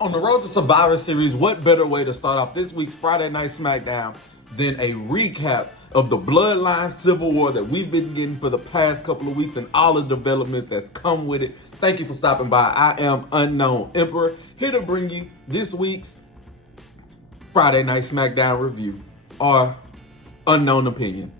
On the road to Survivor Series, what better way to start off this week's Friday Night Smackdown than a recap of the Bloodline Civil War that we've been getting for the past couple of weeks and all the developments that's come with it. Thank you for stopping by. I am Unknown Emperor, here to bring you this week's Friday Night Smackdown review, or unknown opinion.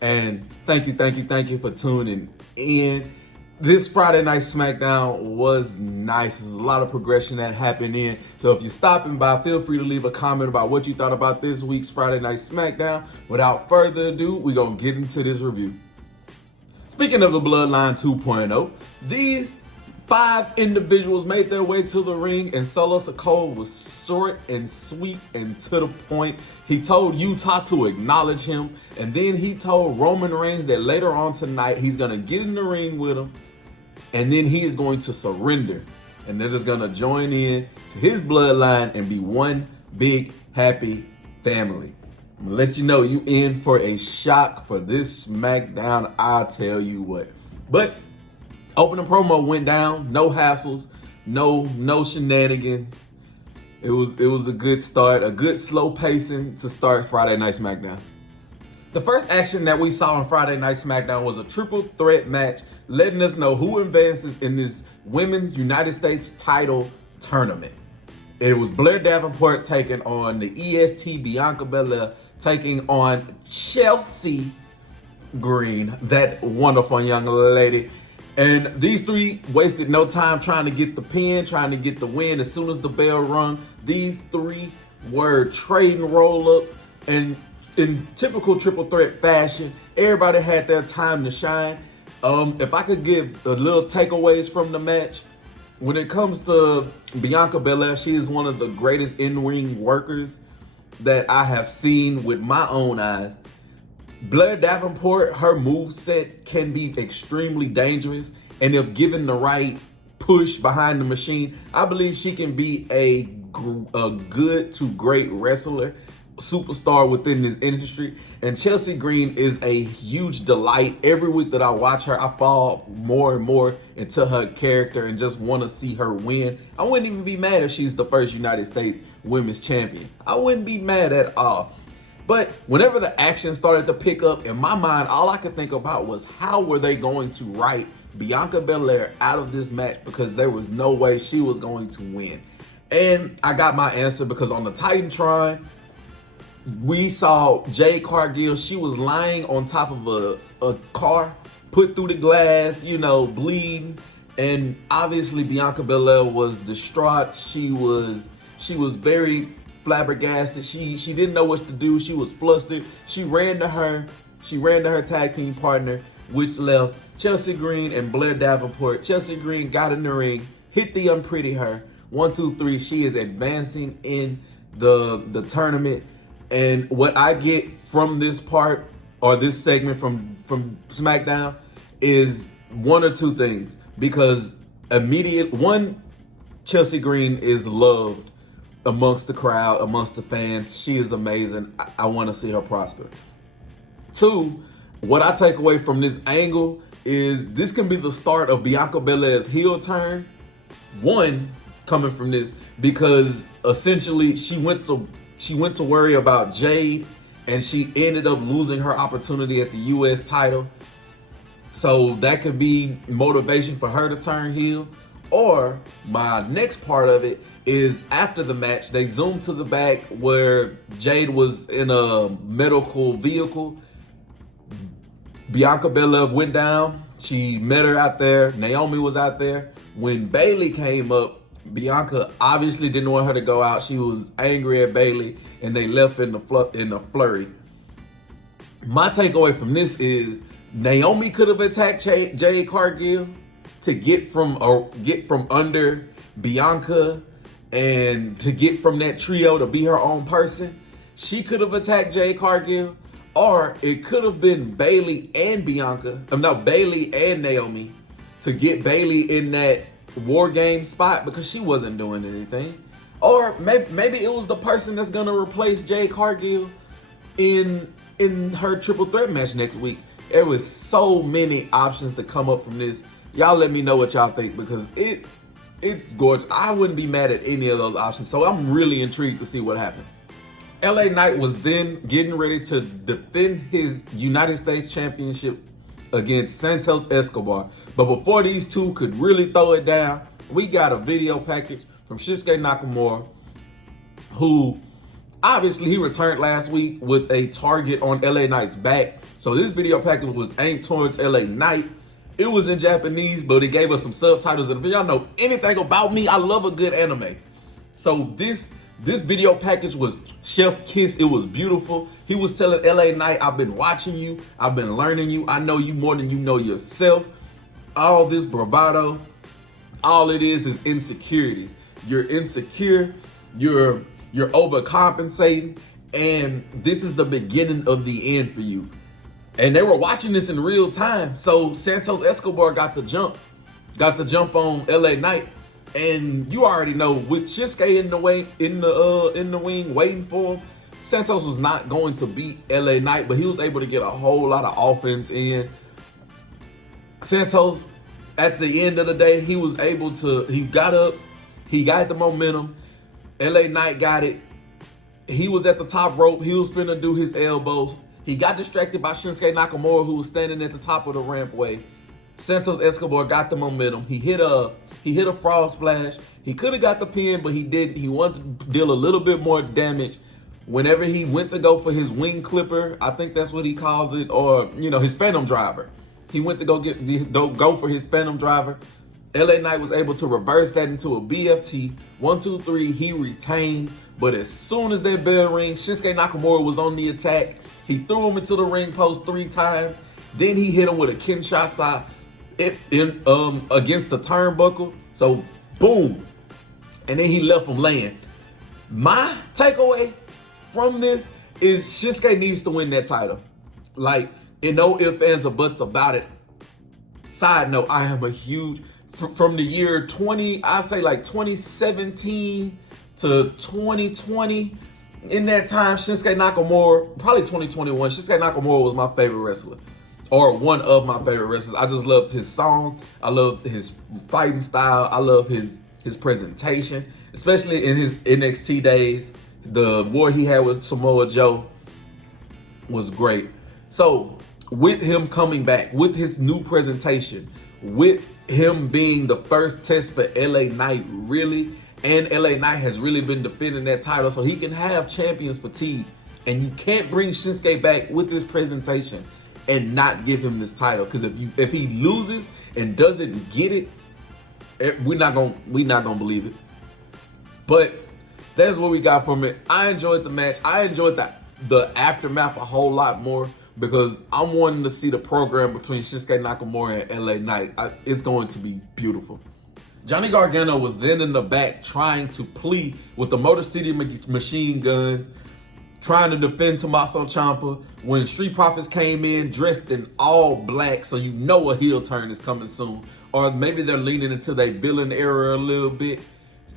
And thank you for tuning in. This Friday Night Smackdown was nice. There's a lot of progression that happened in. So if you're stopping by, feel free to leave a comment about what you thought about this week's Friday Night Smackdown. Without further ado, we're going to get into this review. Speaking of the Bloodline 2.0, these 5 individuals made their way to the ring, and Solo Sikoa was short and sweet and to the point. He told Utah to acknowledge him, and then he told Roman Reigns that later on tonight he's going to get in the ring with him, and then he is going to surrender, and they're just going to join in to his bloodline and be one big happy family. I'm going to let you know you in for a shock for this SmackDown, I'll tell you what. But opening promo went down, no hassles, no shenanigans. It was a good start, a good slow pacing to start Friday Night SmackDown. The first action that we saw on Friday Night SmackDown was a triple threat match, letting us know who advances in this Women's United States title tournament. It was Blair Davenport taking on the EST Bianca Belair, taking on Chelsea Green, that wonderful young lady. And these three wasted no time trying to get the pin, trying to get the win. As soon as the bell rung, these three were trading roll-ups, and in typical triple threat fashion, everybody had their time to shine. If I could give a little takeaways from the match, when it comes to Bianca Belair, she is one of the greatest in-ring workers that I have seen with my own eyes. Blair Davenport, her moveset can be extremely dangerous, and if given the right push behind the machine, I believe she can be a good to great wrestler, superstar within this industry. And Chelsea Green is a huge delight. Every week that I watch her, I fall more and more into her character and just want to see her win. I wouldn't even be mad if she's the first United States Women's Champion. I wouldn't be mad at all. But whenever the action started to pick up, in my mind, all I could think about was how were they going to write Bianca Belair out of this match, because there was no way she was going to win. And I got my answer, because on the Titantron, we saw Jade Cargill. She was lying on top of a car, put through the glass, bleeding. And obviously Bianca Belair was distraught. She was very flabbergasted. She didn't know what to do. She was flustered. She ran to her tag team partner, which left Chelsea Green and Blair Davenport. Chelsea Green got in the ring, hit the Unpretty Her. 1, 2, 3. She is advancing in the tournament. And what I get from this part, or this segment from SmackDown, is one or two things. Because Chelsea Green is loved amongst the crowd, amongst the fans. She is amazing. I want to see her prosper. 2, what I take away from this angle is this can be the start of Bianca Belair's heel turn. 1, coming from this, because essentially she went to worry about Jade, and she ended up losing her opportunity at the U.S. title. So that could be motivation for her to turn heel. Or my next part of it is after the match, they zoomed to the back where Jade was in a medical vehicle. Bianca Belair went down. She met her out there. Naomi was out there. When Bayley came up, Bianca obviously didn't want her to go out. She was angry at Bayley, and they left in the flurry. My takeaway from this is Naomi could have attacked Jade Cargill to get from under Bianca and to get from that trio to be her own person. She could have attacked Jade Cargill, or it could have been Bayley and Bayley and Naomi to get Bayley in that war game spot, because she wasn't doing anything. Or maybe it was the person that's gonna replace Jade Cargill in her triple threat match next week. There was so many options to come up from this. Y'all let me know what y'all think, because It's gorgeous. I wouldn't be mad at any of those options. So I'm really intrigued to see what happens. LA Knight was then getting ready to defend his United States Championship against Santos Escobar. But before these two could really throw it down, we got a video package from Shinsuke Nakamura, who obviously he returned last week with a target on LA Knight's back. So this video package was aimed towards LA Knight. It was in Japanese, but it gave us some subtitles. And if y'all know anything about me, I love a good anime. So this video package was chef kiss. It was beautiful. He was telling LA Knight, I've been watching you. I've been learning you. I know you more than you know yourself. All this bravado, all it is insecurities. You're insecure. You're overcompensating. And this is the beginning of the end for you. And they were watching this in real time. So Santos Escobar got the jump on LA Knight. And you already know, with Shinsuke in the wing waiting for him, Santos was not going to beat LA Knight, but he was able to get a whole lot of offense in. Santos, at the end of the day, he got up, he got the momentum. LA Knight got it. He was at the top rope. He was finna do his elbows. He got distracted by Shinsuke Nakamura, who was standing at the top of the rampway. Santos Escobar got the momentum. He hit a frog splash. He could have got the pin, but he didn't. He wanted to deal a little bit more damage. Whenever he went to go for his wing clipper, I think that's what he calls it, or his phantom driver. He went to go for his phantom driver. LA Knight was able to reverse that into a BFT. 1, 2, 3. He retained. But as soon as that bell rang, Shinsuke Nakamura was on the attack. He threw him into the ring post 3 times. Then he hit him with a Kinshasa against the turnbuckle. So, boom. And then he left him laying. My takeaway from this is Shinsuke needs to win that title. Like, no ifs, ands, or buts about it. Side note, I am a huge, from the year 2017 to 2020, in that time, Shinsuke Nakamura, probably 2021, Shinsuke Nakamura was my favorite wrestler, or one of my favorite wrestlers. I just loved his song. I loved his fighting style. I love his presentation, especially in his NXT days. The war he had with Samoa Joe was great. So with him coming back, with his new presentation, with him being the first test for LA Knight, really, and LA Knight has really been defending that title, so he can have champions fatigue. And you can't bring Shinsuke back with this presentation and not give him this title, because if he loses and doesn't get it, we're not gonna believe it. But that's what we got from it. I enjoyed the match. I enjoyed the aftermath a whole lot more, because I'm wanting to see the program between Shinsuke Nakamura and LA Knight. It's going to be beautiful. Johnny Gargano was then in the back trying to plead with the Motor City Machine Guns, trying to defend Tommaso Ciampa, when Street Profits came in dressed in all black, so you know a heel turn is coming soon. Or maybe they're leaning into their villain era a little bit.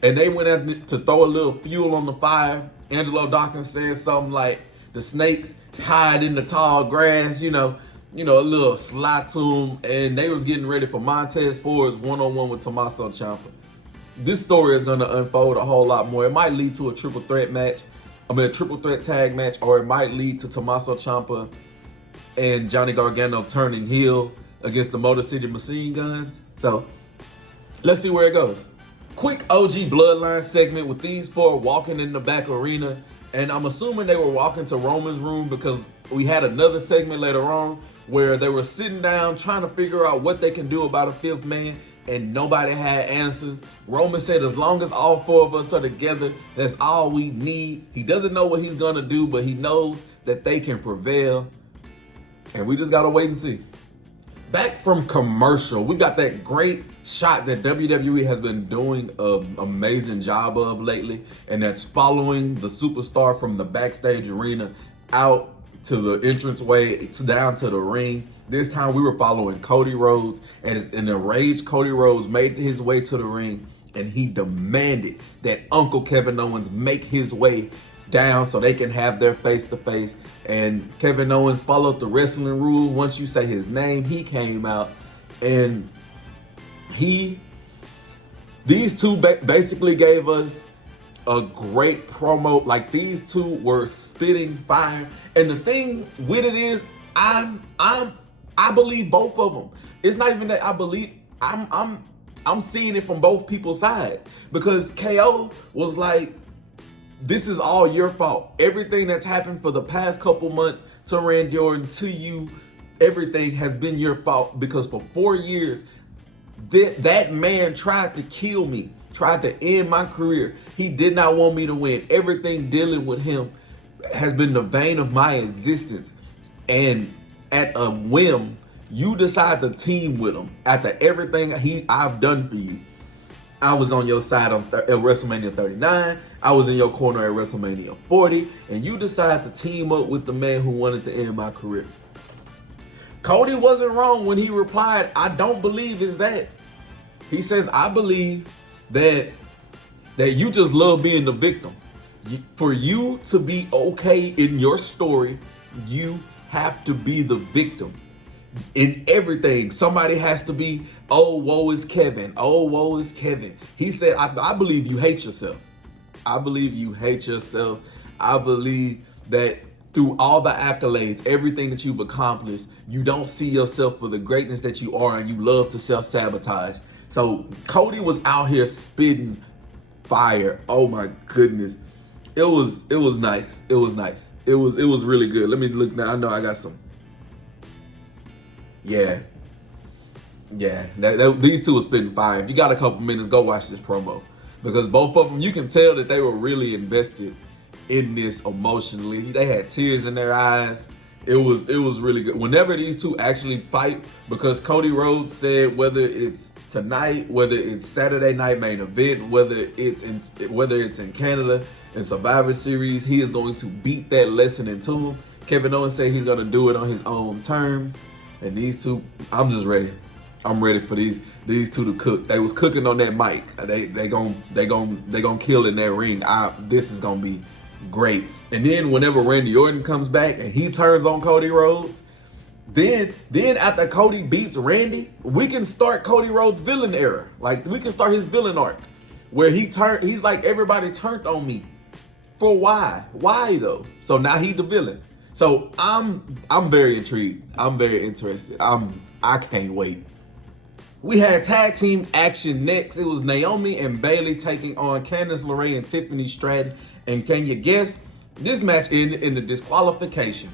And they went out to throw a little fuel on the fire. Angelo Dawkins said something like, the snakes hide in the tall grass, a little slide to him. And they was getting ready for Montez Ford's one-on-one with Tommaso Ciampa. This story is going to unfold a whole lot more. It might lead to a triple threat tag match, or it might lead to Tommaso Ciampa and Johnny Gargano turning heel against the Motor City Machine Guns. So let's see where it goes. Quick OG Bloodline segment with these 4 walking in the back arena. And I'm assuming they were walking to Roman's room, because we had another segment later on where they were sitting down trying to figure out what they can do about a 5th man, and nobody had answers. Roman said, as long as all 4 of us are together, that's all we need. He doesn't know what he's going to do, but he knows that they can prevail. And we just got to wait and see. Back from commercial, we got that great shot that WWE has been doing an amazing job of lately, and that's following the superstar from the backstage arena out to the entranceway, down to the ring. This time we were following Cody Rhodes, and as an enraged Cody Rhodes made his way to the ring, and he demanded that Uncle Kevin Owens make his way down so they can have their face-to-face. And Kevin Owens followed the wrestling rule. Once you say his name, he came out, and he These two basically gave us a great promo. Like, these two were spitting fire. And the thing with it is, I believe both of them. It's not even that I believe. I'm seeing it from both people's sides, because KO was like, this is all your fault. Everything that's happened for the past couple months to Randy Orton, to you, everything has been your fault, because for 4 years, that man tried to kill me, tried to end my career. He did not want me to win. Everything dealing with him has been the vein of my existence. And at a whim, you decide to team with him after everything I've done for you. I was on your side at WrestleMania 39. I was in your corner at WrestleMania 40. And you decide to team up with the man who wanted to end my career. Cody wasn't wrong when he replied, I don't believe it's that. He says, I believe that you just love being the victim. For you to be okay in your story, you have to be the victim. In everything, somebody has to be, oh, woe is Kevin. Oh, woe is Kevin. He said, I believe you hate yourself. I believe you hate yourself. I believe that through all the accolades, everything that you've accomplished, you don't see yourself for the greatness that you are, and you love to self-sabotage. So Cody was out here spitting fire. Oh my goodness. It was nice. It was nice. It was really good. Let me look now. I know I got some. Yeah. These two are spitting fire. If you got a couple minutes, go watch this promo, because both of them, you can tell that they were really invested in this emotionally. They had tears in their eyes. It was really good. Whenever these two actually fight, because Cody Rhodes said whether it's tonight, whether it's Saturday night main event, whether it's in Canada in Survivor Series, he is going to beat that lesson into him. Kevin Owens said he's going to do it on his own terms. And these two, I'm just ready. I'm ready for these two to cook. They was cooking on that mic. They gon' kill in that ring. This is gonna be great. And then whenever Randy Orton comes back and he turns on Cody Rhodes, then after Cody beats Randy, we can start Cody Rhodes' villain era. Like, we can start his villain arc, where he's like, everybody turned on me. For why? Why though? So now he's the villain. So I'm very intrigued. I'm very interested. I can't wait. We had tag team action next. It was Naomi and Bayley taking on Candice LeRae and Tiffany Stratton. And can you guess? This match ended in the disqualification.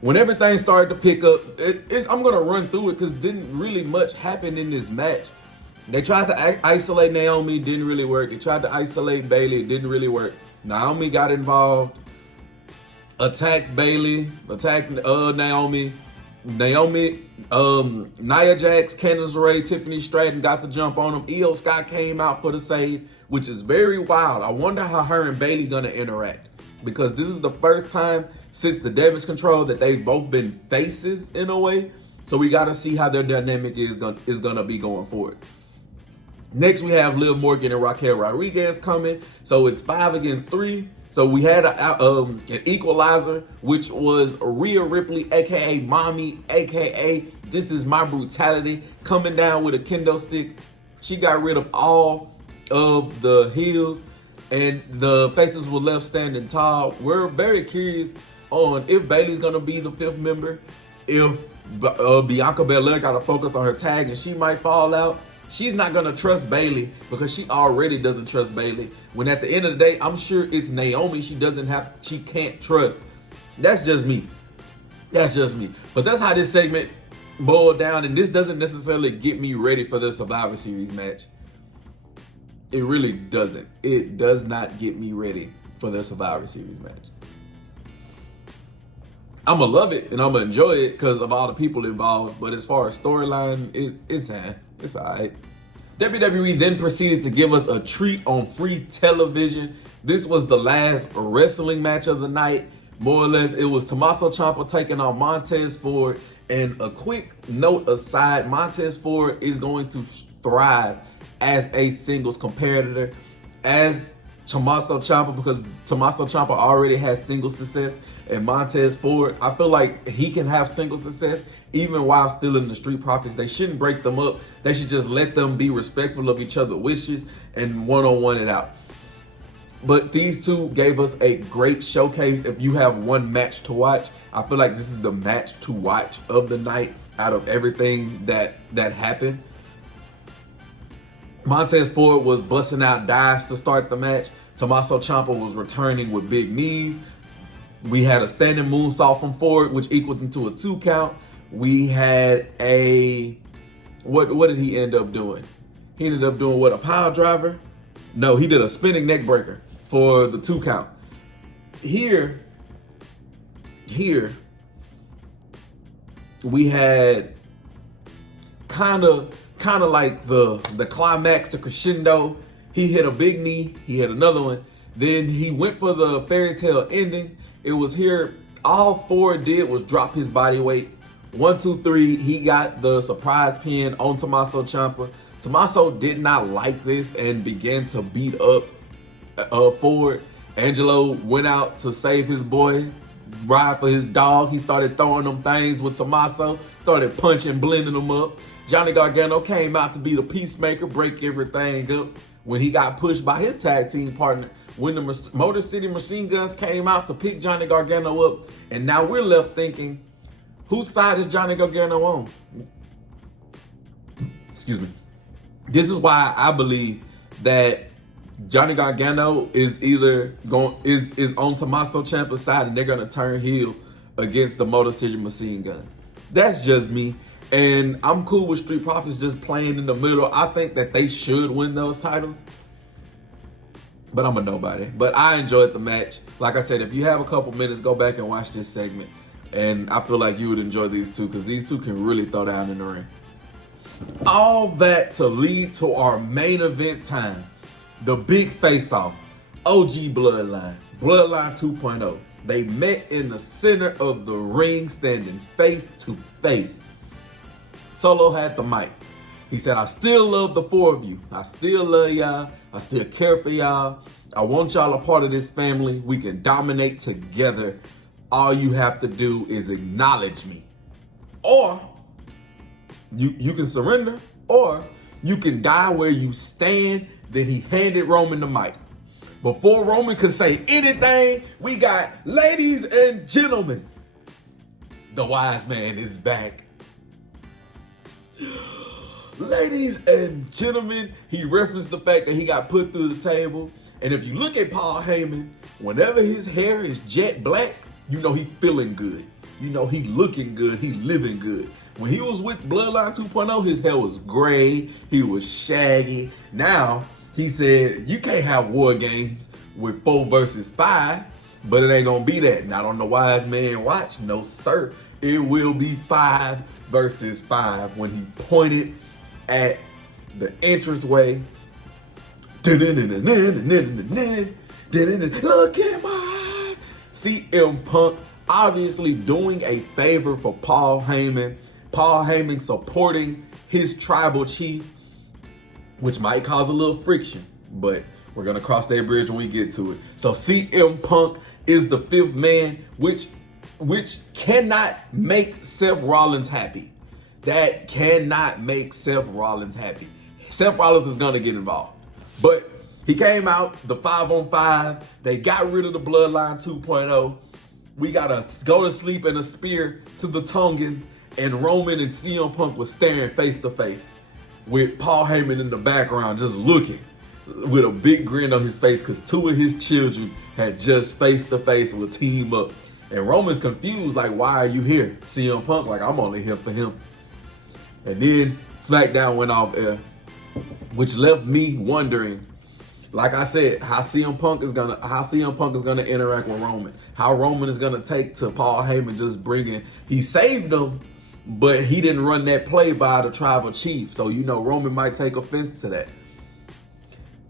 When everything started to pick up, I'm going to run through it because didn't really much happen in this match. They tried to isolate Naomi, didn't really work. They tried to isolate Bayley, it didn't really work. Naomi got involved, attacked Bayley, attacked Naomi. Nia Jax, Candice LeRae, Tiffany Stratton got the jump on him. Io Scott came out for the save, which is very wild. I wonder how her and Bayley gonna interact, because this is the first time since the Damage Control that they've both been faces in a way. So we gotta see how their dynamic is gonna be going forward. Next, we have Liv Morgan and Raquel Rodriguez coming. So it's 5 against 3. So we had an equalizer, which was Rhea Ripley, aka Mommy, aka This Is My Brutality, coming down with a kendo stick. She got rid of all of the heels, and the faces were left standing tall. We're very curious on if Bayley's gonna be the 5th member, if Bianca Belair got to focus on her tag and she might fall out. She's not going to trust Bayley because she already doesn't trust Bayley. When at the end of the day, I'm sure it's Naomi she can't trust. That's just me. But that's how this segment boiled down, and this doesn't necessarily get me ready for the Survivor Series match. It really doesn't. It does not get me ready for the Survivor Series match. I'm going to love it and I'm going to enjoy it because of all the people involved. But as far as storyline, it's all right. WWE then proceeded to give us a treat on free television. This was the last wrestling match of the night. More or less, it was Tommaso Ciampa taking on Montez Ford. And a quick note aside, Montez Ford is going to thrive as a singles competitor. As Tommaso Ciampa, because Tommaso Ciampa already has single success, and Montez Ford, I feel like he can have single success even while still in the Street Profits. They shouldn't break them up. They should just let them be respectful of each other's wishes and one-on-one it out. But these two gave us a great showcase. If you have one match to watch, I feel like this is the match to watch of the night out of everything that happened. Montez Ford was busting out dives to start the match. Tommaso Ciampa was returning with big knees. We had a standing moonsault from Ford, which equaled into a 2 count. We had a, what did he end up doing? He ended up doing what, a pile driver? No, he did a spinning neck breaker for the 2 count. Here, we had kind of like the climax, the crescendo. He hit a big knee, he hit another one. Then he went for the fairy tale ending. It was here, all Ford did was drop his body weight. 1, 2, 3, he got the surprise pin on Tommaso Ciampa. Tommaso did not like this and began to beat up Ford. Angelo went out to save his boy, ride for his dog. He started throwing them things with Tommaso, started punching, blending them up. Johnny Gargano came out to be the peacemaker, break everything up. When he got pushed by his tag team partner, when the Motor City Machine Guns came out to pick Johnny Gargano up, and now we're left thinking, whose side is Johnny Gargano on? Excuse me. This is why I believe that Johnny Gargano is either is on Tommaso Ciampa's side, and they're gonna turn heel against the Motor City Machine Guns. That's just me. And I'm cool with Street Profits just playing in the middle. I think that they should win those titles. But I'm a nobody. But I enjoyed the match. Like I said, if you have a couple minutes, go back and watch this segment. And I feel like you would enjoy these two because these two can really throw down in the ring. All that to lead to our main event time. The big face-off. OG Bloodline. Bloodline 2.0. They met in the center of the ring, standing face to face. Solo had the mic. He said, I still love the 4 of you. I still love y'all. I still care for y'all. I want y'all a part of this family. We can dominate together. All you have to do is acknowledge me. Or you can surrender, or you can die where you stand. Then he handed Roman the mic. Before Roman could say anything, we got, ladies and gentlemen, the wise man is back. Ladies and gentlemen, he referenced the fact that he got put through the table. And if you look at Paul Heyman, whenever his hair is jet black, you know he feeling good. You know he looking good, he living good. When he was with Bloodline 2.0, his hair was gray, he was shaggy. Now, he said, you can't have war games with 4 versus 5, but it ain't gonna be that. Not on the Wise Man Watch, no sir. It will be 5 versus 5 when he pointed at the entranceway. Look at my eyes. CM Punk obviously doing a favor for Paul Heyman. Paul Heyman supporting his tribal chief, which might cause a little friction, but we're gonna cross that bridge when we get to it. So CM Punk is the 5th man, which cannot make Seth Rollins happy. That cannot make Seth Rollins happy. Seth Rollins is gonna get involved. But he came out, the 5-on-5. They got rid of the Bloodline 2.0. We got a go to sleep and a spear to the Tongans, and Roman and CM Punk was staring face to face with Paul Heyman in the background just looking with a big grin on his face because 2 of his children had just face to face with Team Up. And Roman's confused, like, why are you here? CM Punk, like, I'm only here for him. And then Smackdown went off air, which left me wondering, like I said, how CM Punk is gonna interact with Roman. How Roman is gonna take to Paul Heyman just bringing, he saved him, but he didn't run that play by the tribal chief. So, you know, Roman might take offense to that.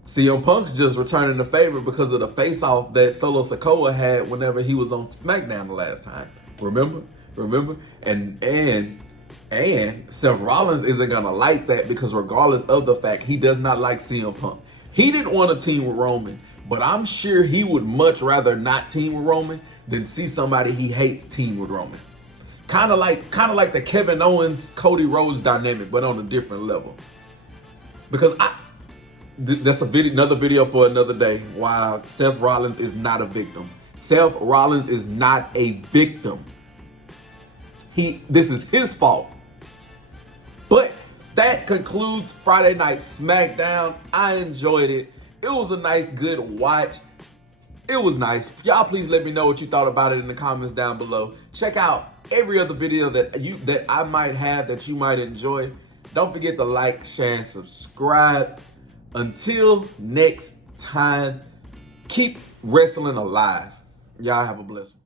CM Punk's just returning the favor because of the face-off that Solo Sikoa had whenever he was on Smackdown the last time. Remember? And Seth Rollins isn't gonna like that because regardless of the fact he does not like CM Punk. He didn't want to team with Roman, But I'm sure he would much rather not team with Roman than see somebody he hates team with Roman. Kind of like the Kevin Owens Cody Rhodes dynamic, but on a different level. Because that's another video for another day. Why Seth Rollins is not a victim. Seth Rollins is not a victim. This is his fault. But that concludes Friday Night Smackdown. I enjoyed it. It was a nice, good watch. It was nice. Y'all please let me know what you thought about it in the comments down below. Check out every other video that I might have that you might enjoy. Don't forget to like, share, and subscribe. Until next time, keep wrestling alive. Y'all have a blessed one.